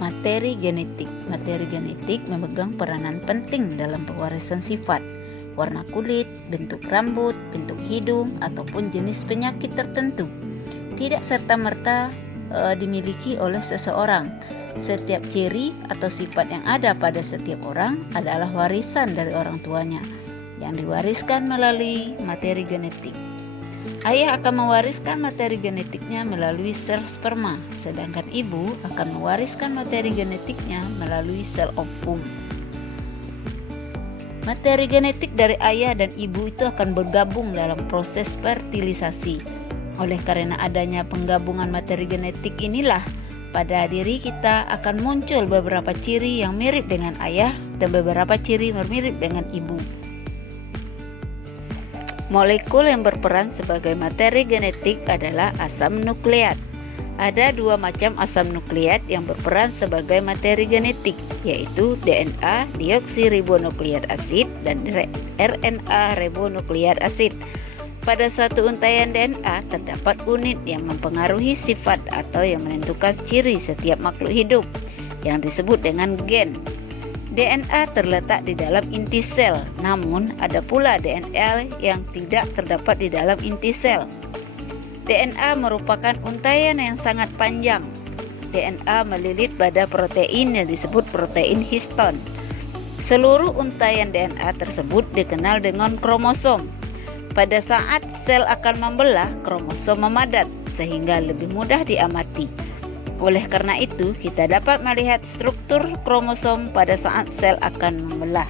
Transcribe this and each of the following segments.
Materi genetik. Materi genetik memegang peranan penting dalam pewarisan sifat, warna kulit, bentuk rambut, bentuk hidung, ataupun jenis penyakit tertentu. Tidak serta-merta dimiliki oleh seseorang. Setiap ciri atau sifat yang ada pada setiap orang adalah warisan dari orang tuanya yang diwariskan melalui materi genetik. Ayah akan mewariskan materi genetiknya melalui sel sperma, sedangkan ibu akan mewariskan materi genetiknya melalui sel ovum. Materi genetik dari ayah dan ibu itu akan bergabung dalam proses fertilisasi. Oleh karena adanya penggabungan materi genetik inilah, pada diri kita akan muncul beberapa ciri yang mirip dengan ayah dan beberapa ciri yang mirip dengan ibu. Molekul yang berperan sebagai materi genetik adalah asam nukleat. Ada dua macam asam nukleat yang berperan sebagai materi genetik, yaitu DNA deoksiribonukleat asid dan RNA ribonukleat asid. Pada suatu untaian DNA terdapat unit yang mempengaruhi sifat atau yang menentukan ciri setiap makhluk hidup yang disebut dengan gen. DNA terletak di dalam inti sel, namun ada pula DNA yang tidak terdapat di dalam inti sel. DNA merupakan untaian yang sangat panjang. DNA melilit pada protein yang disebut protein histon. Seluruh untaian DNA tersebut dikenal dengan kromosom. Pada saat sel akan membelah, kromosom memadat sehingga lebih mudah diamati. Oleh karena itu, kita dapat melihat struktur kromosom pada saat sel akan membelah.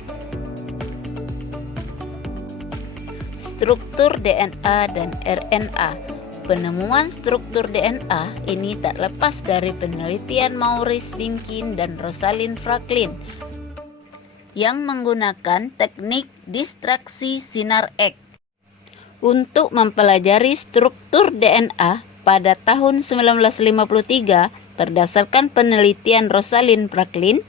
Struktur DNA dan RNA. Penemuan struktur DNA ini tak lepas dari penelitian Maurice Binkin dan Rosalind Franklin yang menggunakan teknik distraksi sinar X untuk mempelajari struktur DNA. Pada tahun 1953, berdasarkan penelitian Rosalind Franklin,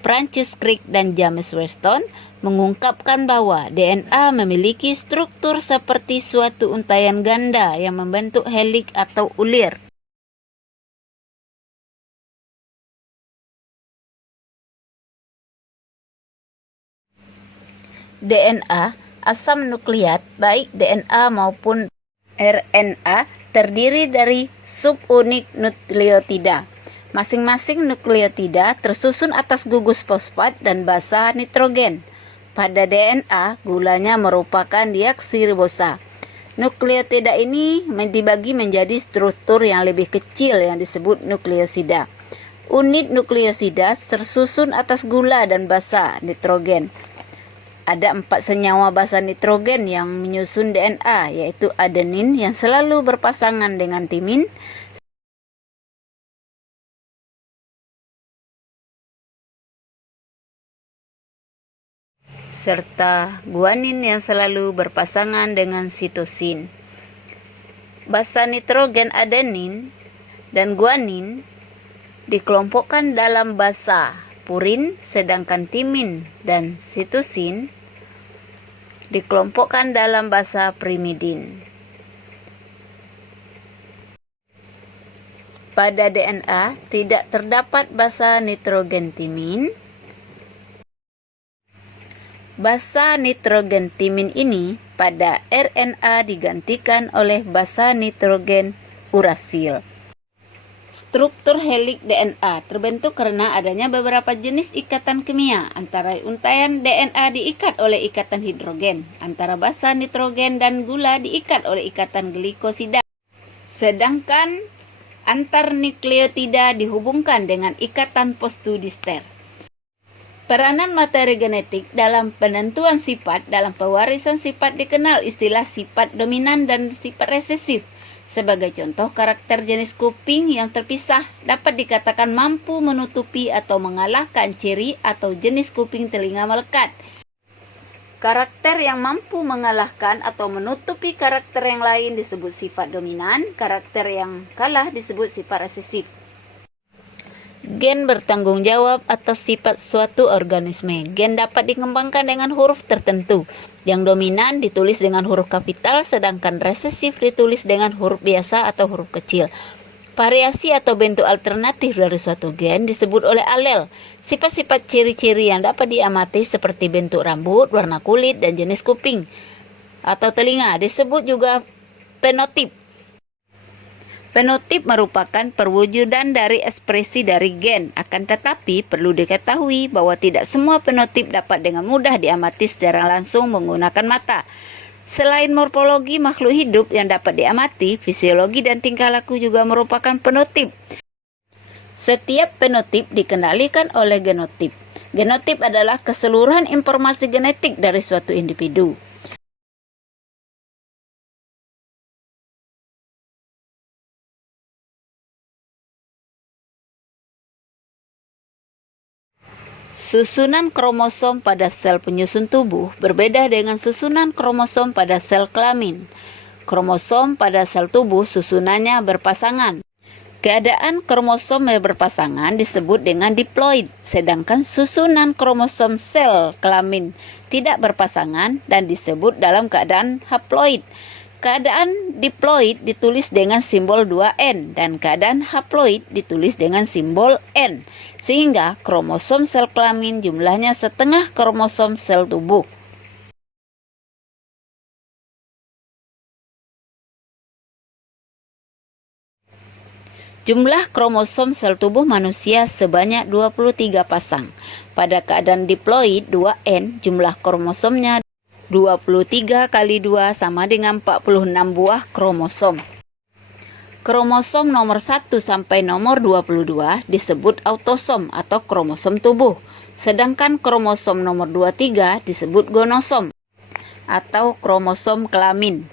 Francis Crick dan James Weston mengungkapkan bahwa DNA memiliki struktur seperti suatu untaian ganda yang membentuk heliks atau ulir. DNA, asam nukleat, baik DNA maupun RNA, terdiri dari subunit nukleotida. Masing-masing nukleotida tersusun atas gugus fosfat dan basa nitrogen. Pada DNA, gulanya merupakan deoksiribosa. Nukleotida ini dibagi menjadi struktur yang lebih kecil yang disebut nukleosida. Unit nukleosida tersusun atas gula dan basa nitrogen. Ada 4 senyawa basa nitrogen yang menyusun DNA, yaitu adenin yang selalu berpasangan dengan timin, serta guanin yang selalu berpasangan dengan sitosin. Basa nitrogen adenin dan guanin dikelompokkan dalam basa purin, sedangkan timin dan sitosin dikelompokkan dalam basa pirimidin. Pada DNA tidak terdapat basa nitrogen timin. Basa nitrogen timin ini pada RNA digantikan oleh basa nitrogen urasil. Struktur heliks DNA terbentuk karena adanya beberapa jenis ikatan kimia. Antara untaian DNA diikat oleh ikatan hidrogen, antara basa nitrogen dan gula diikat oleh ikatan glikosida. Sedangkan antar nukleotida dihubungkan dengan ikatan fosfodiester. Peranan materi genetik dalam penentuan sifat dalam pewarisan sifat dikenal istilah sifat dominan dan sifat resesif. Sebagai contoh, karakter jenis kuping yang terpisah dapat dikatakan mampu menutupi atau mengalahkan ciri atau jenis kuping telinga melekat. Karakter yang mampu mengalahkan atau menutupi karakter yang lain disebut sifat dominan, karakter yang kalah disebut sifat resesif. Gen bertanggung jawab atas sifat suatu organisme. Gen dapat dikembangkan dengan huruf tertentu. Yang dominan ditulis dengan huruf kapital, sedangkan resesif ditulis dengan huruf biasa atau huruf kecil. Variasi atau bentuk alternatif dari suatu gen disebut oleh alel. Sifat-sifat ciri-ciri yang dapat diamati seperti bentuk rambut, warna kulit, dan jenis kuping atau telinga disebut juga fenotip. Fenotip merupakan perwujudan dari ekspresi dari gen, akan tetapi perlu diketahui bahwa tidak semua fenotip dapat dengan mudah diamati secara langsung menggunakan mata. Selain morfologi makhluk hidup yang dapat diamati, fisiologi dan tingkah laku juga merupakan fenotip. Setiap fenotip dikendalikan oleh genotip. Genotip adalah keseluruhan informasi genetik dari suatu individu. Susunan kromosom pada sel penyusun tubuh berbeda dengan susunan kromosom pada sel kelamin. Kromosom pada sel tubuh susunannya berpasangan. Keadaan kromosom yang berpasangan disebut dengan diploid, sedangkan susunan kromosom sel kelamin tidak berpasangan dan disebut dalam keadaan haploid. Keadaan diploid ditulis dengan simbol 2N dan keadaan haploid ditulis dengan simbol N, sehingga kromosom sel kelamin jumlahnya setengah kromosom sel tubuh. Jumlah kromosom sel tubuh manusia sebanyak 23 pasang. Pada keadaan diploid 2N, jumlah kromosomnya 23 kali 2 sama dengan 46 buah kromosom. Kromosom nomor 1 sampai nomor 22 disebut autosom atau kromosom tubuh. Sedangkan kromosom nomor 23 disebut gonosom atau kromosom kelamin.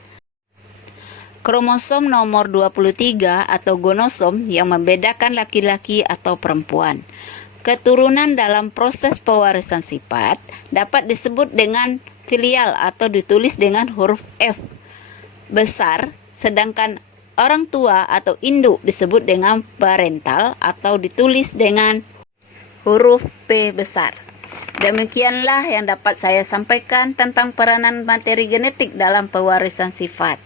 Kromosom nomor 23 atau gonosom yang membedakan laki-laki atau perempuan. Keturunan dalam proses pewarisan sifat dapat disebut dengan filial atau ditulis dengan huruf F besar, sedangkan orang tua atau induk disebut dengan parental atau ditulis dengan huruf P besar. Demikianlah yang dapat saya sampaikan tentang peranan materi genetik dalam pewarisan sifat.